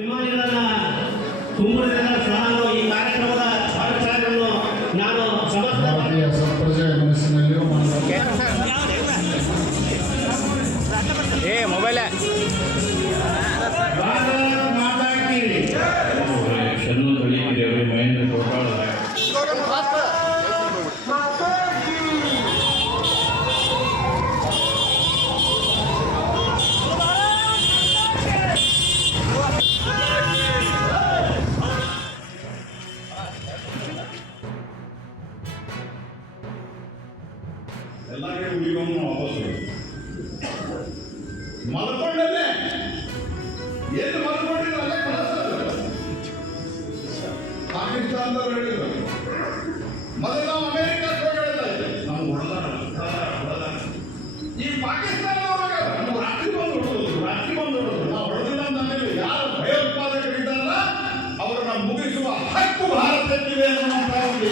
ಅಭಿಮಾನಿಗಳನ್ನ ತುಂಬುವುದರಿಂದ ನಾನು ಈ ಕಾರ್ಯಕ್ರಮದ ಸ್ವಾಗತವನ್ನು ನಾನು ಸಮಸ್ತ ಭಾರತೀಯ ಸತ್ಪ್ರಜೆಯ ಮನಸ್ಸಿನಲ್ಲಿಯೂ ಮೊಬೈಲ್ ಶನ್ನು ತೊಳಿಗಿದೆ ಅವರು ಮಹೇಂದ್ರ ಗೋಪಾಳ ಎಲ್ಲರಿಗೂ ಉಳಿಕೊಂಡು ವಾಪಸ್ಸು ಮಲ್ಕೊಂಡಲ್ಲೇ ಏನು ಮಲ್ಕೊಂಡಿರಲ್ಲ ಕಳಿಸೋದು ಪಾಕಿಸ್ತಾನದವ್ರು ಹೇಳಿದ್ರು ಮೊದಲು ನಾವು ಅಮೇರಿಕಕ್ಕೆ ಹೋಗಿಡ್ತಾ ಇದ್ವಿ ನಾವು ಹೊಡೆದ ಈ ಪಾಕಿಸ್ತಾನದವ್ರು ನಾವು ರಾತ್ರಿ ಬಂದು ಹೊಡೆದು ನಾವು ಹೊಡೆದಿಲ್ಲ ಅಂತಂದ್ರೆ ಯಾರು ಭಯೋತ್ಪಾದಕರಿದ್ದಾರಲ್ಲ ಅವರನ್ನ ಮುಗಿಸುವ ಹಕ್ಕು ಭಾರತಕ್ಕಿದೆ ಅನ್ನುವಂಥ ಒಂದು